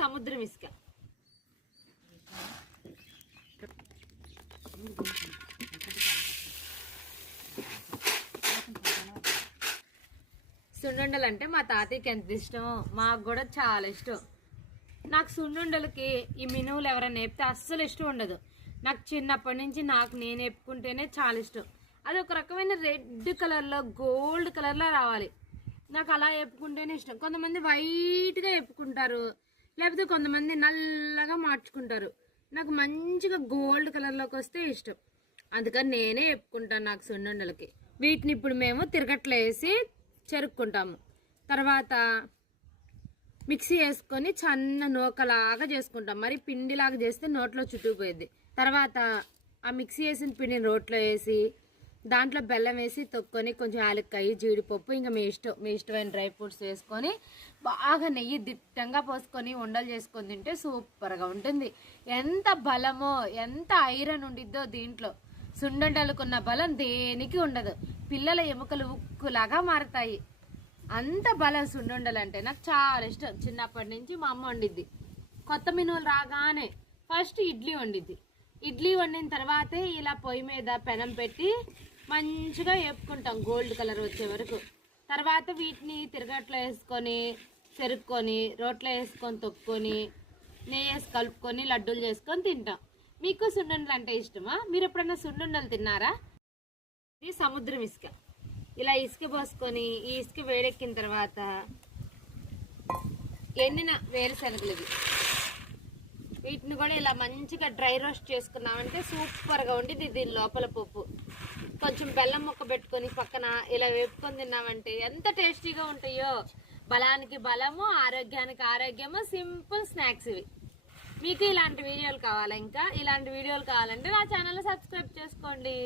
సముద్రం ఇసుక. సున్నుండలు అంటే మా తాతయ్యకి ఎంత ఇష్టమో మాకు కూడా చాలా ఇష్టం. నాకు సున్నుండలకి ఈ మినువులు ఎవరైనా వేపితే అస్సలు ఇష్టం ఉండదు. నాకు చిన్నప్పటి నుంచి నాకు నేను వేపుకుంటేనే చాలా ఇష్టం. అది ఒక రకమైన రెడ్ కలర్లో గోల్డ్ కలర్లో రావాలి. నాకు అలా వేపుకుంటేనే ఇష్టం. కొంతమంది వైట్గా వేపుకుంటారు లేకపోతే కొంతమంది నల్లగా మార్చుకుంటారు. నాకు మంచిగా గోల్డ్ కలర్లోకి వస్తే ఇష్టం. అందుకని నేనే వేపుకుంటాను నాకు సున్నుండలకి. వీటిని ఇప్పుడు మేము తిరగట్లు వేసి చెరుక్కుంటాము. తర్వాత మిక్సీ వేసుకొని చన్న నూకలాగా చేసుకుంటాం. మరి పిండిలాగా చేస్తే నోట్లో చుట్టుకుపోయేది. తర్వాత ఆ మిక్సీ వేసిన పిండిని రోట్లో వేసి దాంట్లో బెల్లం వేసి తొక్కొని కొంచెం యాలక్కాయ జీడిపప్పు ఇంకా మీ ఇష్టం మీ ఇష్టమైన డ్రై ఫ్రూట్స్ వేసుకొని బాగా నెయ్యి దిట్టంగా పోసుకొని ఉండలు చేసుకొని తింటే సూపర్గా ఉంటుంది. ఎంత బలమో ఎంత ఐరన్ ఉండిద్దో దీంట్లో. సుండండలుకున్న బలం దేనికి ఉండదు. పిల్లల ఎముకలు ఉక్కులాగా మారతాయి. అంత బలం సున్నుండలంటే నాకు చాలా ఇష్టం. చిన్నప్పటి నుంచి మా అమ్మ వండిద్ది. కొత్త మినువులు రాగానే ఫస్ట్ ఇడ్లీ వండిద్ది. ఇడ్లీ వండిన తర్వాతే ఇలా పొయ్యి మీద పెనం పెట్టి మంచిగా వేపుకుంటాం గోల్డ్ కలర్ వచ్చే వరకు. తర్వాత వీటిని తిరగట్లో వేసుకొని చెరుక్కొని రోట్లో వేసుకొని తొక్కుకొని నెయ్యి వేసి కలుపుకొని లడ్డూలు చేసుకొని తింటాం. మీకు సున్నుండలు అంటే ఇష్టమా? మీరు ఎప్పుడన్నా సున్నుండలు తిన్నారా? ఇది సముద్రం ఇసుక. ఇలా ఇసుక పోసుకొని ఈ ఇసుక వేడెక్కిన తర్వాత ఎండిన వేరుశనగలు ఇవి. వీటిని కూడా ఇలా మంచిగా డ్రై రోస్ట్ చేసుకున్నామంటే సూపర్గా ఉండి దీని లోపల పప్పు కొంచెం బెల్లం ముక్క పెట్టుకొని పక్కన ఇలా వేపుకొని తిన్నామంటే ఎంత టేస్టీగా ఉంటాయో. బలానికి బలము ఆరోగ్యానికి ఆరోగ్యము సింపుల్ స్నాక్స్ ఇవి. మీకు ఇలాంటి వీడియోలు కావాలా ఇంకా? ఇలాంటి వీడియోలు కావాలంటే నా ఛానల్ సబ్స్క్రైబ్ చేసుకోండి.